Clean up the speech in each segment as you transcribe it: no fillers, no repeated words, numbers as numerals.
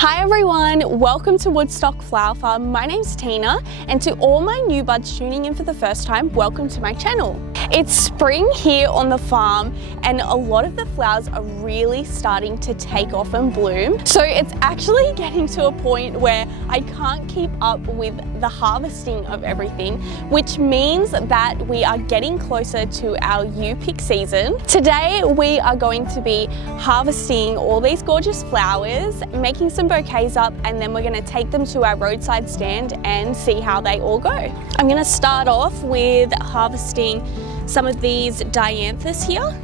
Hi everyone, welcome to Woodstock Flower Farm. My name's Tina, and to all my new buds tuning in for the first time, welcome to my channel. It's spring here on the farm and a lot of the flowers are really starting to take off and bloom. So it's actually getting to a point where I can't keep up with the harvesting of everything, which means that we are getting closer to our U-pick season. Today we are going to be harvesting all these gorgeous flowers, making some bouquets up, and then we're going to take them to our roadside stand and see how they all go. I'm going to start off with harvesting some of these dianthus here.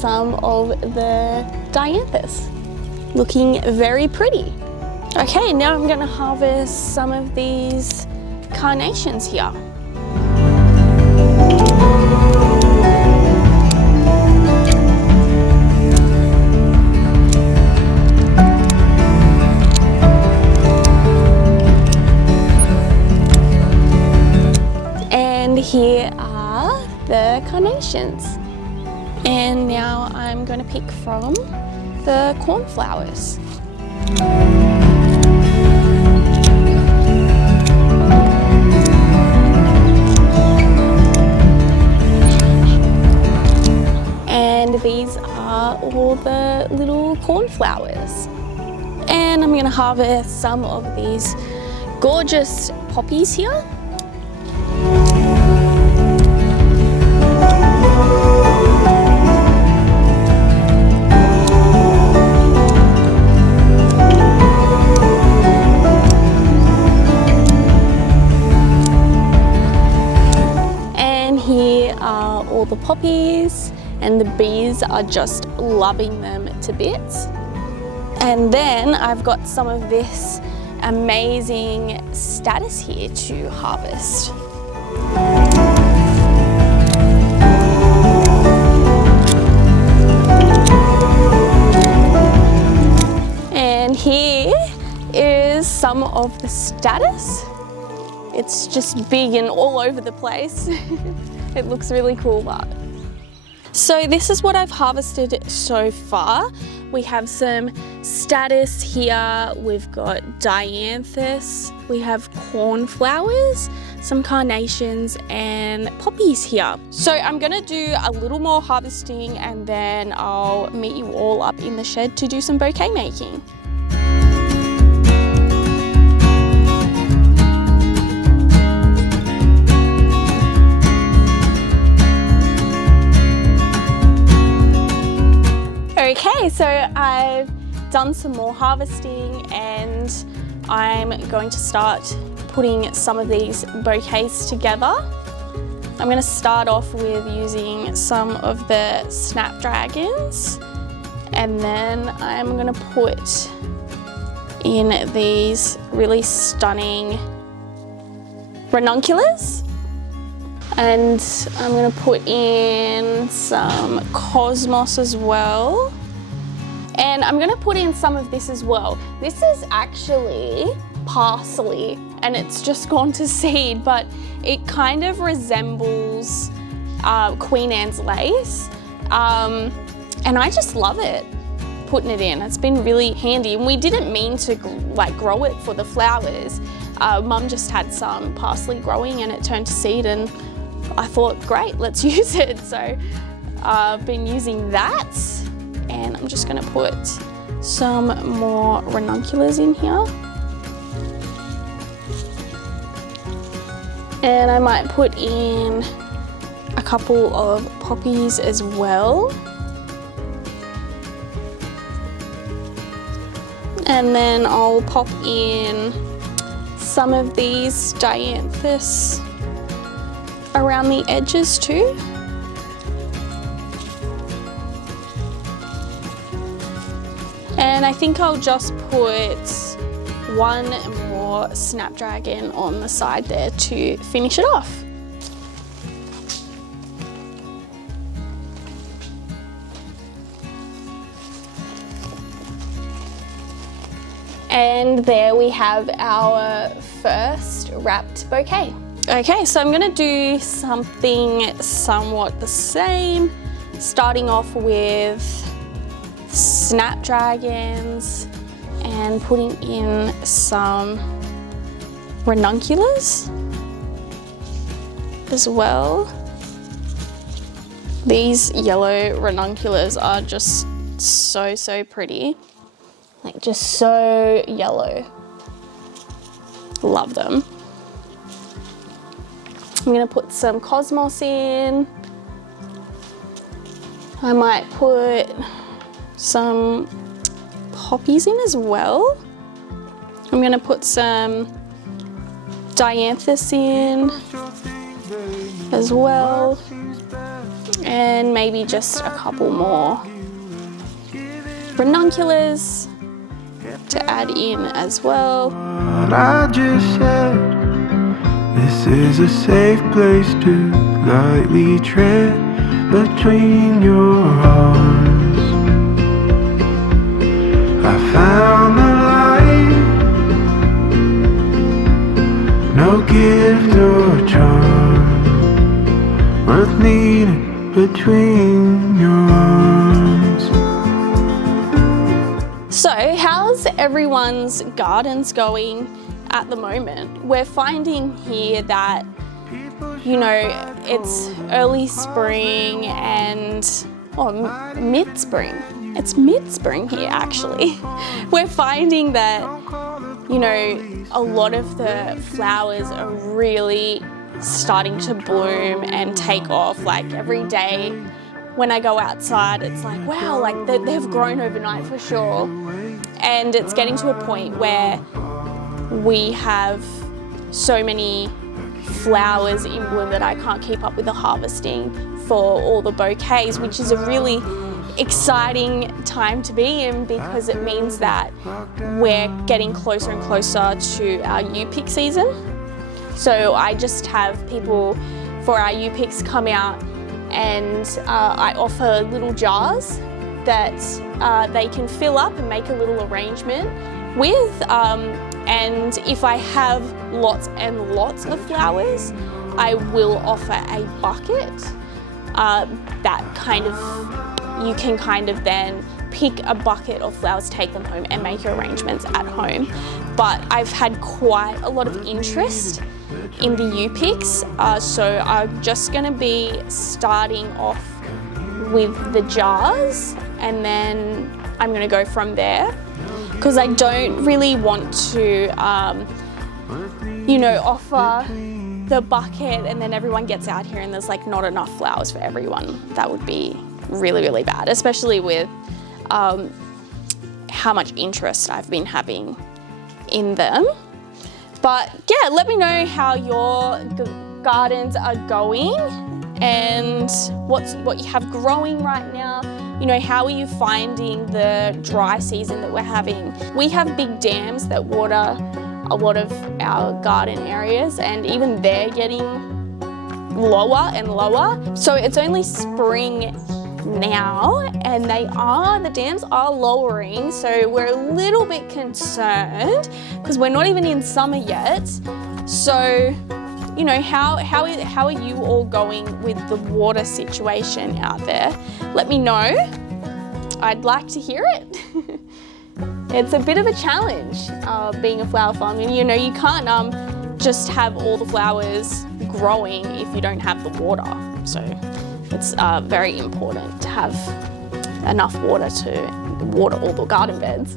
Some of the dianthus, looking very pretty. Okay, now I'm going to harvest some of these carnations here. And here are the carnations. And now I'm going to pick from the cornflowers. And these are all the little cornflowers. And I'm going to harvest some of these gorgeous poppies here. All the poppies, and the bees are just loving them to bits. And then I've got some of this amazing statice here to harvest. And here is some of the statice. It's just big and all over the place. It looks really cool, but. So this is what I've harvested so far. We have some statice here, we've got dianthus, we have cornflowers, some carnations and poppies here. So I'm gonna do a little more harvesting and then I'll meet you all up in the shed to do some bouquet making. Okay, so I've done some more harvesting and I'm going to start putting some of these bouquets together. I'm going to start off with using some of the snapdragons, and then I'm going to put in these really stunning ranunculus. And I'm going to put in some cosmos as well. And I'm going to put in some of this as well. This is actually parsley and it's just gone to seed, but it kind of resembles Queen Anne's lace. And I just love it, putting it in. It's been really handy. And we didn't mean to grow it for the flowers. Mum just had some parsley growing and it turned to seed, and I thought, great, let's use it. So I've been using that, and I'm just going to put some more ranunculus in here. And I might put in a couple of poppies as well. And then I'll pop in some of these dianthus around the edges too. And I think I'll just put one more more snapdragon on the side there to finish it off. And there we have our first wrapped bouquet. Okay, so I'm gonna do something somewhat the same, starting off with snapdragons and putting in some ranunculus as well. These yellow ranunculus are just so pretty. Like, just so yellow. Love them. I'm gonna put some cosmos in. I might put some poppies in as well. I'm gonna put some dianthus in as well. And maybe just a couple more ranunculus to add in as well. I just said, this is a safe place to lightly tread between your arms. I found the light, no gift or charm worth needing between your arms. So how's everyone's gardens going at the moment? We're finding here that, you know, it's early spring and, mid-spring. It's mid-spring here actually. We're finding that, you know, a lot of the flowers are really starting to bloom and take off. Like, every day when I go outside, it's like, wow, like they've grown overnight for sure. And it's getting to a point where we have so many flowers in bloom that I can't keep up with the harvesting for all the bouquets, which is a really exciting time to be in, because it means that we're getting closer and closer to our U-pick season. So I just have people for our U-picks come out, and I offer little jars that they can fill up and make a little arrangement with. And if I have lots and lots of flowers, I will offer a bucket that kind of, you can kind of then pick a bucket of flowers, take them home and make your arrangements at home. But I've had quite a lot of interest in the U-picks, so I'm just gonna be starting off with the jars, and then I'm gonna go from there, because I don't really want to, you know, offer the bucket and then everyone gets out here and there's like not enough flowers for everyone. That would be really bad, especially with how much interest I've been having in them. But yeah, let me know how your gardens are going and what you have growing right now. You know, how are you finding the dry season that we're having? We have big dams that water a lot of our garden areas, and even they're getting lower and lower. So it's only spring now, and the dams are lowering, so we're a little bit concerned because we're not even in summer yet. So, you know, how are you all going with the water situation out there? Let me know. I'd like to hear it. It's a bit of a challenge being a flower farm. You know, you can't just have all the flowers growing if you don't have the water. So it's very important to have enough water to water all the garden beds.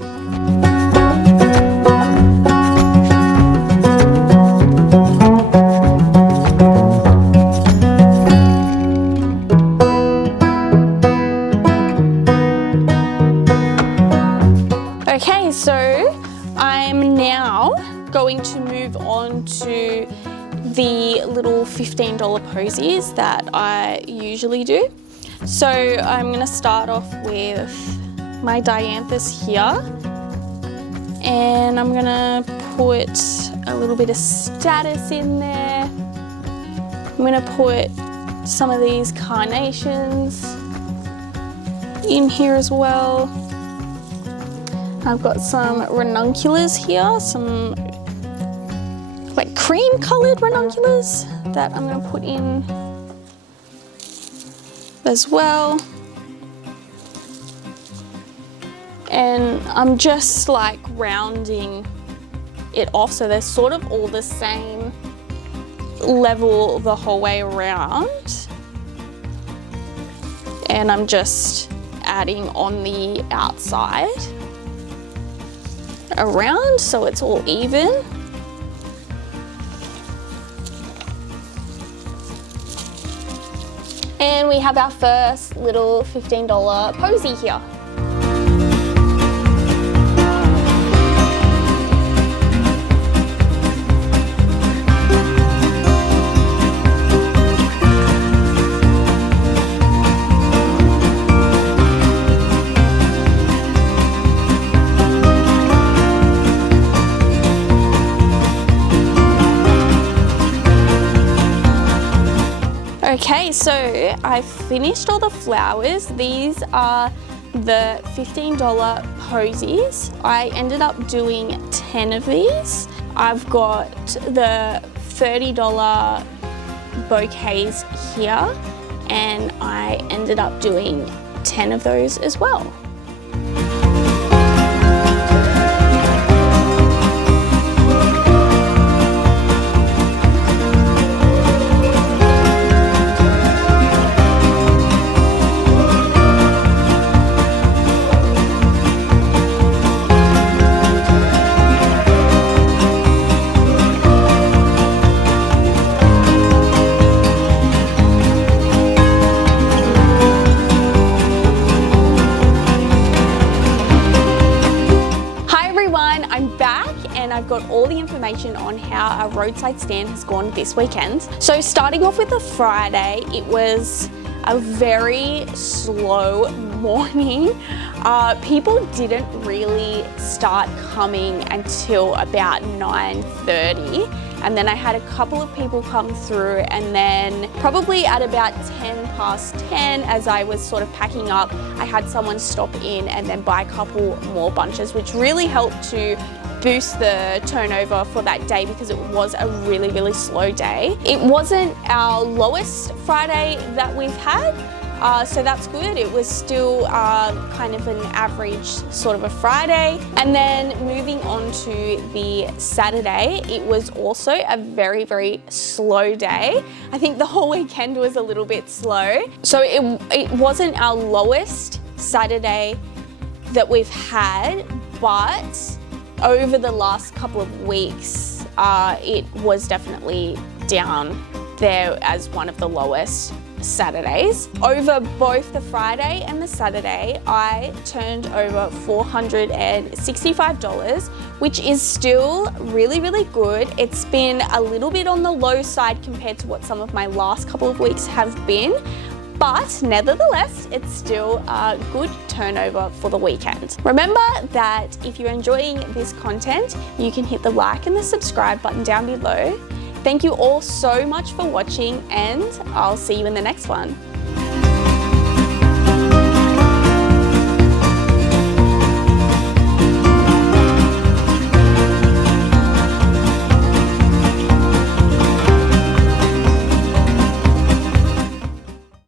Okay, so I'm now going to move on to the little $15 posies that I usually do. So I'm going to start off with my dianthus here, And I'm gonna put a little bit of status in there. I'm gonna put some of these carnations in here as well. I've got some ranunculus here, some like cream colored ranunculus that I'm gonna put in as well. And I'm just like rounding it off so they're sort of all the same level the whole way around. And I'm just adding on the outside around so it's all even. And we have our first little $15 posy here. Okay, so I finished all the flowers. These are the $15 posies. I ended up doing 10 of these. I've got the $30 bouquets here, and I ended up doing 10 of those as well. I've got all the information on how our roadside stand has gone this weekend. So starting off with the Friday, it was a very slow morning. People didn't really start coming until about 9:30. And then I had a couple of people come through, and then probably at about 10 past 10, as I was sort of packing up, I had someone stop in and then buy a couple more bunches, which really helped to boost the turnover for that day because it was a really, really slow day. It wasn't our lowest Friday that we've had, so that's good. It was still kind of an average sort of a Friday. And then moving on to the Saturday, it was also a very, very slow day. I think the whole weekend was a little bit slow. So it wasn't our lowest Saturday that we've had, but over the last couple of weeks, it was definitely down there as one of the lowest Saturdays. Over both the Friday and the Saturday, I turned over $465, which is still really, really good. It's been a little bit on the low side compared to what some of my last couple of weeks have been, but nevertheless, it's still a good turnover for the weekend. Remember that if you're enjoying this content, you can hit the like and the subscribe button down below. Thank you all so much for watching, and I'll see you in the next one.